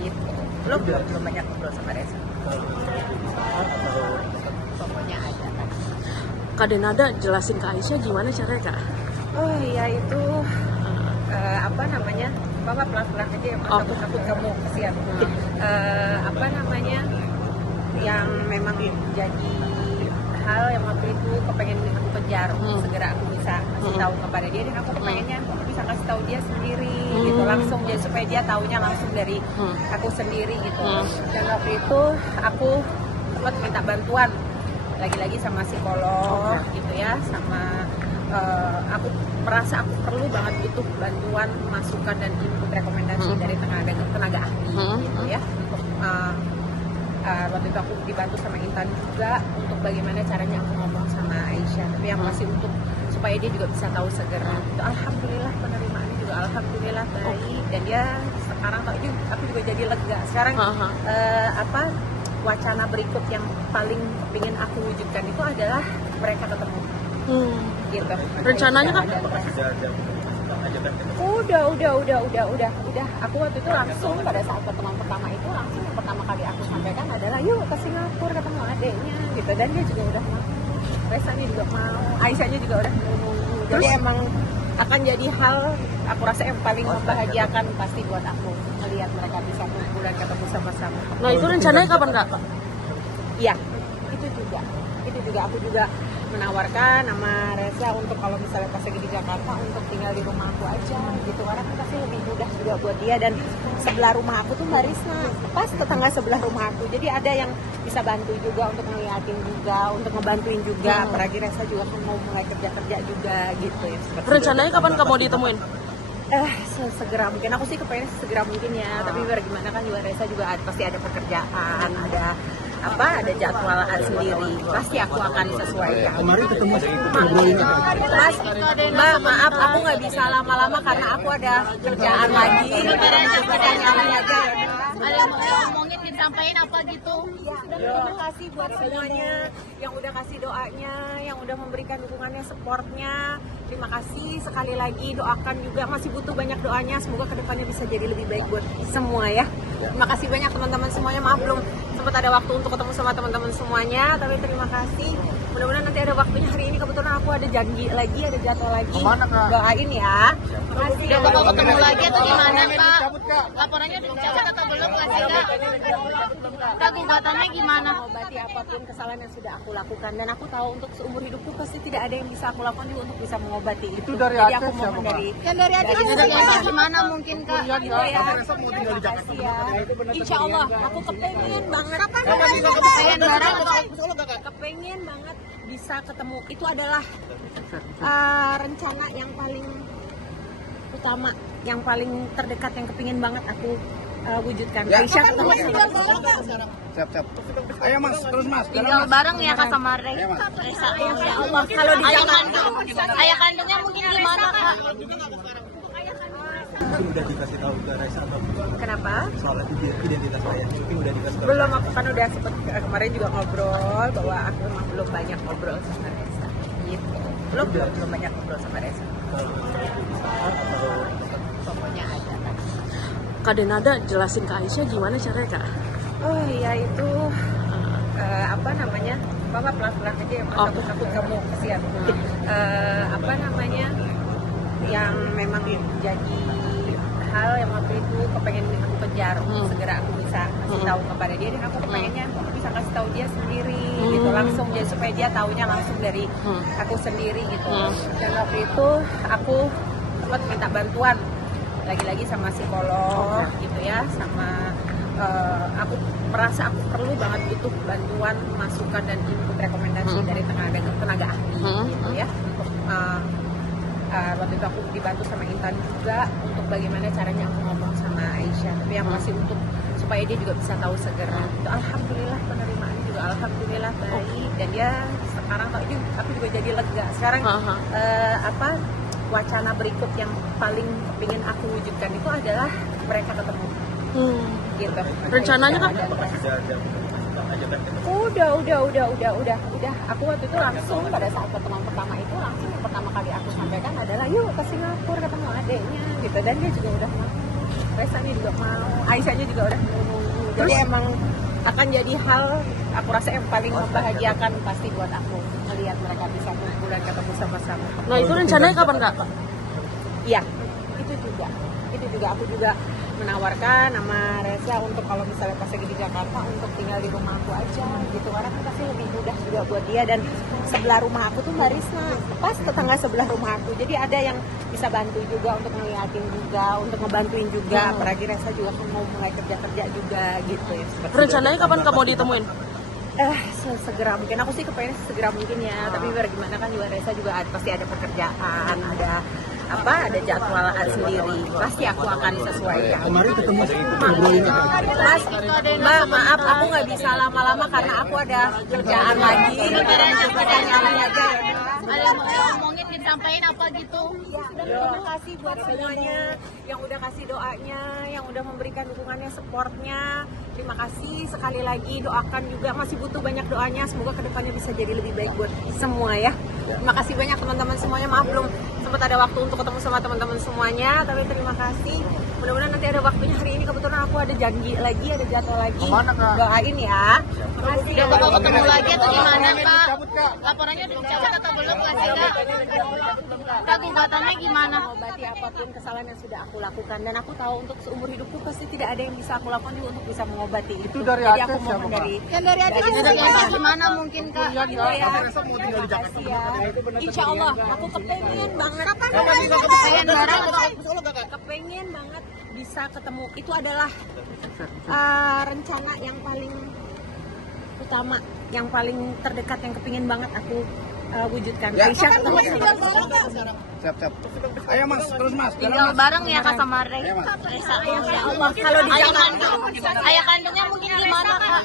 gitu. Lo belum banyak ngobrol sama Reza? Pokoknya ada kan. Kak Denada jelasin ke Aisyah gimana caranya Kak? Oh iya itu apa namanya? Mama pelan-pelan aja ya, Mas, aku takut kamu kesian. Apa namanya? Yang memang jadi hal yang waktu itu kepengen aku kejar, segera aku bisa kasih tahu kepada dia, dan aku kepengennya aku bisa kasih tahu dia sendiri gitu langsung, jadi supaya dia taunya langsung dari aku sendiri gitu. Dan waktu itu aku sempat minta bantuan lagi-lagi sama psikolog gitu ya, sama aku merasa aku perlu banget butuh bantuan, masukan dan input rekomendasi dari tenaga ahli gitu ya. Untuk waktu itu aku dibantu sama Intan juga untuk bagaimana caranya aku ngomong sama Aisyah, tapi yang masih untuk supaya dia juga bisa tahu segera. Itu alhamdulillah penerimaannya juga alhamdulillah baik, dan dia sekarang aku juga jadi lega sekarang. Apa wacana berikut yang paling ingin aku wujudkan itu adalah mereka ketemu. Gitu. Rencananya kan? Udah. Aku waktu itu langsung pada saat pertemuan pertama itu langsung yang pertama kali aku sampaikan adalah yuk ke Singapura ketemu adeknya gitu, dan dia juga udah mau, Resanya juga mau, Aisyahnya juga udah nunggu. Jadi emang akan jadi hal aku rasa yang paling membahagiakan pasti buat aku melihat mereka bisa kumpul dan ketemu sama-sama. Nah itu rencananya kapan Kak? Iya, itu juga aku juga menawarkan sama Reza untuk kalau misalnya pas lagi di Jakarta untuk tinggal di rumah aku aja gitu, karena kan pasti lebih mudah juga buat dia, dan sebelah rumah aku tuh Mbak Risna, pas tetangga sebelah rumah aku, jadi ada yang bisa bantu juga untuk ngeliatin juga, untuk ngebantuin juga, apalagi Reza juga kan mau mulai kerja juga gitu ya. Rencananya kapan kamu ditemuin? Segera mungkin, aku sih kepengen segera mungkin ya, tapi biar gimana kan juga Reza juga pasti ada pekerjaan, ada jadwalan sendiri, pasti aku akan sesuaikan. Kemarin ketemu Mas, Mbak, maaf aku nggak bisa lama-lama karena aku ada kerjaan lagi. Pertanyaannya aja. Ada mau ngomongin disampaikan apa gitu? Terima kasih buat semuanya yang udah kasih doanya, yang udah memberikan dukungannya, supportnya. Terima kasih sekali lagi, doakan juga, masih butuh banyak doanya. Semoga kedepannya bisa jadi lebih baik buat semua ya. Terima kasih banyak teman-teman semuanya. Maaf belum sempat ada waktu untuk ketemu sama teman-teman semuanya, tapi terima kasih. Mudah-mudahan nanti ada waktunya. Hari ini kebetulan aku ada janji lagi, ada jadwal lagi. Doain ya. Makasih. Udah bakal ketemu lagi atau gimana Pak? Laporannya udah dicabut atau belum Kak Sega? Kak, gugatannya gimana? Mengobati apapun kesalahan yang sudah aku lakukan, dan aku tahu untuk seumur hidupku pasti tidak ada yang bisa aku lakukan juga untuk bisa mengobati itu. dari Jadi Aceh aku mohon siapa, dari Yang dari Aceh gimana mungkin Kak? gitu ya. Makasih ya. Insya Allah aku kepengen banget. Pengen bareng atau Kepengen banget bisa ketemu. Itu adalah rencana yang paling utama, yang paling terdekat, yang kepingin banget aku wujudkan. Aisyah ketemu Siap. Ayo Mas, terus Mas. tinggal bareng ya Kak sama Reza? Insya Allah. Kalau di Jakarta Ayah kandungnya mungkin gimana Kak? Mungkin udah dikasih tahu ke Raisa atau kenapa? soal identitas saya? Mungkin udah dikasih tahu. Belum, aku kan udah sempet kemarin juga ngobrol bahwa aku memang belum banyak ngobrol sama Reza gitu. Belum banyak ngobrol sama Reza. Pokoknya ada kan. Kak Denada jelasin ke Aisyah gimana caranya Kak? Oh iya itu apa namanya? Mama pelan-pelan aja ya, Mas, aku takut kamu kesian. Apa namanya? Yang memang jadi hal yang waktu itu kepengen aku kejar, segera aku bisa kasih tahu kepada dia, dan aku kepengennya aku bisa kasih tahu dia sendiri gitu langsung, jadi supaya dia taunya langsung dari aku sendiri gitu. Dan waktu itu aku sempat minta bantuan lagi-lagi sama psikolog gitu ya, sama aku merasa aku perlu banget butuh bantuan, masukan dan input rekomendasi dari tenaga ahli gitu ya. Untuk waktu itu aku dibantu sama Intan juga untuk bagaimana caranya aku ngomong sama Aisyah, tapi yang masih untuk supaya dia juga bisa tahu segera. Itu alhamdulillah penerimaannya juga alhamdulillah baik, dan dia sekarang aku juga jadi lega sekarang. Apa wacana berikut yang paling ingin aku wujudkan itu adalah mereka ketemu. Gitu. Rencananya kan? Udah. Aku waktu itu langsung pada saat pertemuan pertama itu langsung yang pertama kali aku sampaikan adalah yuk ke Singapura ketemu adeknya gitu, dan dia juga udah mau, Resanya juga mau, Aisyahnya juga udah nunggu. Jadi emang akan jadi hal aku rasa yang paling membahagiakan pasti buat aku melihat mereka bisa kumpul dan ketemu sama-sama. Nah itu rencananya kapan kak? Iya, itu juga aku juga menawarkan sama Reza untuk kalau misalnya pas lagi di Jakarta untuk tinggal di rumah aku aja gitu, karena kan pasti lebih mudah juga buat dia, dan sebelah rumah aku tuh Mbak Risma, pas tetangga sebelah rumah aku, jadi ada yang bisa bantu juga untuk ngeliatin juga, untuk ngebantuin juga, apalagi Reza juga kan mau mulai kerja juga gitu ya. Rencananya kapan kamu mau ditemuin? Segera mungkin, aku sih kepengen segera mungkin ya, tapi biar gimana kan juga Reza juga pasti ada pekerjaan, ada jadwal sendiri, pasti aku akan sesuaikan. Kemarin ketemu Mas, Mbak, maaf aku nggak bisa lama-lama karena aku ada kerjaan lagi. Ada yang mau ngomongin disampaikan apa gitu? Terima kasih buat semuanya yang udah kasih doanya, yang udah memberikan dukungannya, supportnya. Terima kasih sekali lagi, doakan juga, masih butuh banyak doanya, semoga kedepannya bisa jadi lebih baik buat semua ya. Terima kasih banyak teman-teman semuanya, maaf belum sempat ada waktu untuk ketemu sama teman-teman semuanya, tapi terima kasih. Mudah-mudahan nanti ada waktunya, hari ini kebetulan aku ada janji lagi, ada jadwal lagi. Doain ya. Terima kasih. Udah bakal ketemu lagi atau gimana Kak? Laporannya udah dicabut atau belum nggak sih Kak? Kak gugatannya gimana? Mengobati apapun kesalahan yang sudah aku lakukan, dan aku tahu untuk seumur hidupku pasti tidak ada yang bisa aku lakukan juga untuk bisa mengobati itu. dari Jadi Aceh aku mohon siapa, dari Yang dari Aceh gimana mungkin Kak? gitu ya. Terima kasih ya. Insya Allah aku kepengen banget. Pengen bareng Kepengen banget bisa ketemu. Itu adalah rencana yang paling utama, yang paling terdekat, yang kepingin banget aku wujudkan. Aisyah ketemu sama Siap. Ayo mas, terus mas. tinggal bareng ya Kak sama Reza. Insya Allah. Kalau di Jakarta Ayah kandungnya mungkin gimana Kak?